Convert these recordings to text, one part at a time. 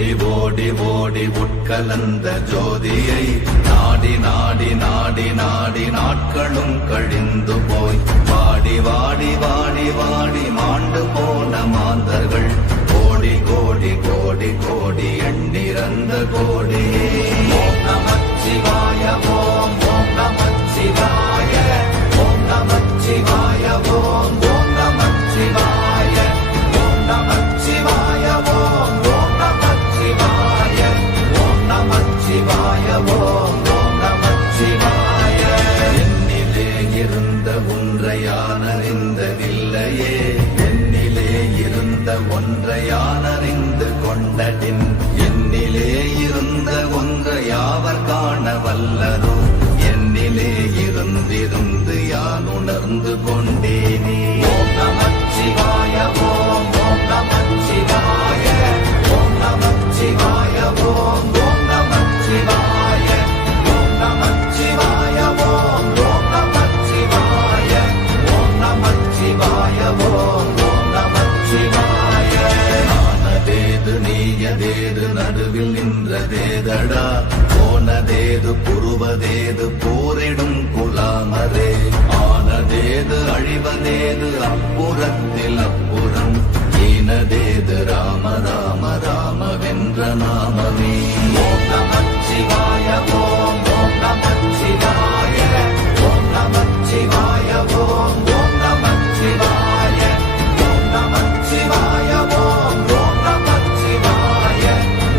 ஓடி ஓடி ஓடி உட்கலந்த ஜோதியை நாடி நாடி நாடி நாடி நாட்களும் கழிந்து போய் வாடி வாடி வாடி வாடி மாண்டு போன மாந்தர்கள் கோடி கோடி கோடி கோடி எண்ணிறந்த கோடி. ஓம் நமச்சிவாய ஓம் ஓம் நமச்சிவாய ஓம் நமச்சிவாய ஓம் ஓம் நமச்சிவாய ஓம் நமச்சிவாய ஓம் ஓம் நமச்சிவாய ஓம் நமச்சிவாய ஓம் ஓம் நமச்சிவாய. என்னிலே இருந்த ஒன்றை யான் அறிந்ததில்லையே, என்னிலே இருந்த ஒன்றை யான் அறிந்து கொண்டடின், என்னிலே இருந்த ஒன்றை யாவர் காண வல்லரோ, என்னிலே இருந்திருந்து யான் உணர்ந்து கொண்டேனே. ஓம் நமச்சிவாய ஓம் ஓம் நமச்சிவாய ஓம் நமச்சிவாய ஓம் ஓம் நமச்சிவாய ஓம் நமச்சிவாய ஓம் ஓம் நமச்சிவாய ஓம் நமச்சிவாய ஓம் ஓம் நமச்சிவாய. ஆனதேது நீயதேது நடுவில் நின்றதேதடா, போனதேது புருவதேது போரிடும் குலாமரே, ஆனதேது அழிவதேது அப்புறத்தில் அப்புறம், ஈனதேது ராம ராம ராம வென்ற நாமமே. ஓம் நமச்சிவாய ஓம் ஓம் நமச்சிவாய ஓம் நமச்சிவாய ஓம் ஓம் நமச்சிவாய ஓம் நமச்சிவாய ஓம் ஓம் நமச்சிவாய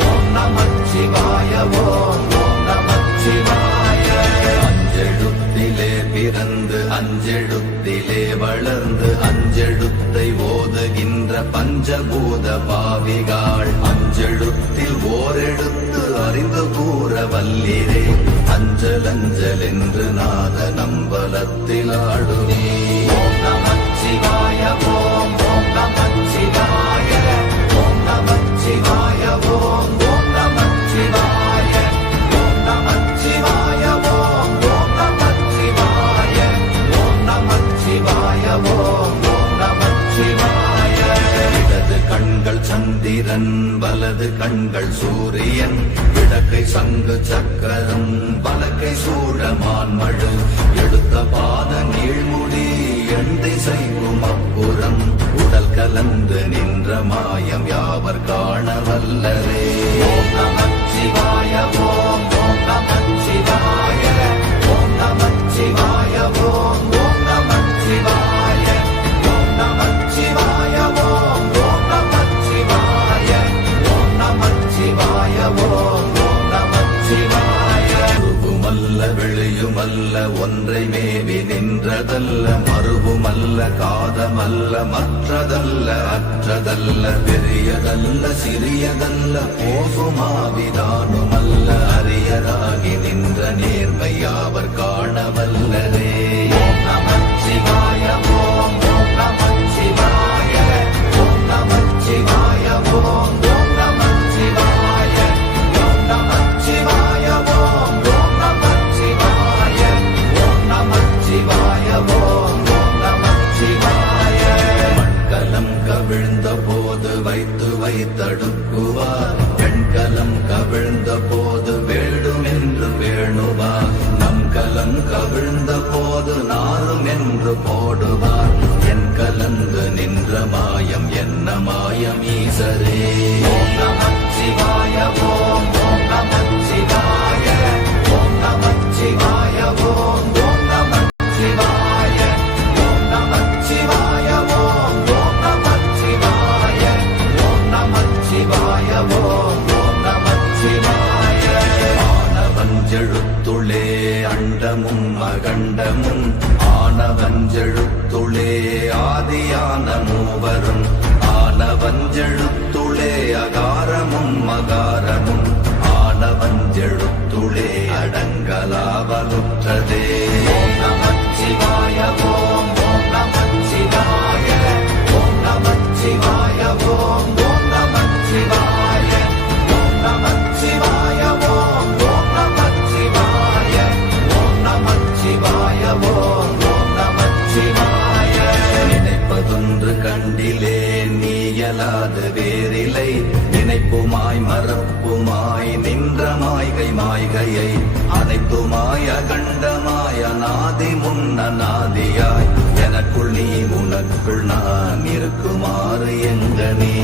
ஓம் நமச்சிவாய ஓம் ஓம் நமச்சிவாய. அஞ்செழுத்திலே பிறந்து அஞ்செழுத்திலே வளர்ந்து அஞ்செழுத்தை ஓதுகின்ற பஞ்சபூத பாவிகாள், அஞ்செழுத்தில் ஓரெழுத்து அறிந்து கூற வல்லிரே, அஞ்சல் அஞ்சல் என்று நாத நம்பலத்தில் ஆடுவே. ஓம் நமச்சிவாய ஓம் ஓம் நமச்சிவாய ஓம் நமச்சிவாய ஓம் ஓம் நமச்சிவாய ஓம் நமச்சிவாய ஓம் ஓம் நமச்சிவாய ஓம் நமச்சிவாய ஓம் ஓம் நமச்சிவாய. இடது கண்கள் சந்திரன் வலது கண்கள் சூரியன், இடக்கை சங்கு சக்கரம் வலக்கை சூழமான்மழு, எடுத்த பாத நீழ்முடி எண் திசைக்கும் அப்புறம், உடல் கலந்து நின்ற மாயம் யாவர் காண வல்லரே. ஓம் நமச்சிவாய ஓம் ஓம் நமச்சிவாய ஓம் நமச்சிவாய ஓம் ஓம் நமச்சிவாய ஓம் நமச்சிவாய ஓம் ஓம் நமச்சிவாய ஓம் நமச்சிவாய ஓம் ஓம் நமச்சிவாய. உருவுமல்ல வெளியுமல்ல ஒன்றை மேவி நின்றதல்ல, மறுவுமல்ல காதமல்ல மற்றதல்ல அற்றதல்ல, பெரியதல்ல சிறியதல்ல போகுமாவிதானுமல்ல, அரியராகி நின்ற நேர்மை யாவர் காண வல்லரே. ஓம் நமச்சிவாய ஓம் ஓம் நமச்சிவாய ஓம் நமச்சிவாய ஓம் ஓம் நமச்சிவாய ஓம் நமச்சிவாய ஓம் ஓம் நமச்சிவாய ஓம் நமச்சிவாய ஓம் ஓம் நமச்சிவாய. மண்கலம் கவிழ்ந்த போது வைத்து வைத்தடுக்குவார், பெண்கலம் கவிழ்ந்த போது வேடும் என்று வேணுவார், நம் கலம் கவிழ்ந்த போது நாரும் என்று போடுவார், என் கலந்து நின்ற மாயம் என்ன மாயம் ஈசரே. ஓம் நமச்சிவாய ஓம் ஓம் நமச்சிவாய ஓம் நமச்சிவாய ஓம் ஓம் நமச்சிவாய ஓம் நமச்சிவாய ஓம் ஓம் நமச்சிவாய ஓம் நமச்சிவாய ஓம் ஓம் நமச்சிவாய. ஆனவஞ்செழுத்துளே அண்டமும் அகண்டமும், ஆனவஞ்செழுத்துளே ஆதியான மூவரும், ஆனவஞ்செழுத்துளே அகாரமும் மகாரமும், ஆனவஞ்செழுத்துளே அடங்கலாவலுற்றதே. ஓம் நமச்சிவாய ஓம் ஓம் நமச்சிவாய ஓம் நமச்சிவாய ஓம் ஓம் நமச்சிவாய ஓம் நமச்சிவாய ஓம் ஓம் நமச்சிவாய ஓம் நமச்சிவாய ஓம் ஓம் நமச்சிவாய. நினைப்பதொன்று கண்டிலே நீயலாது வேறில்லை, நினைப்புமாய் மரம் அனைத்துமாய் நின்ற மாய்கை மாய்கையை அனைத்துமாய் அகண்டமாய் அநாதி முன்னநாதியாய் எனக்குள் நீ உனக்குள் நான் இருக்குமாறு எங்கனே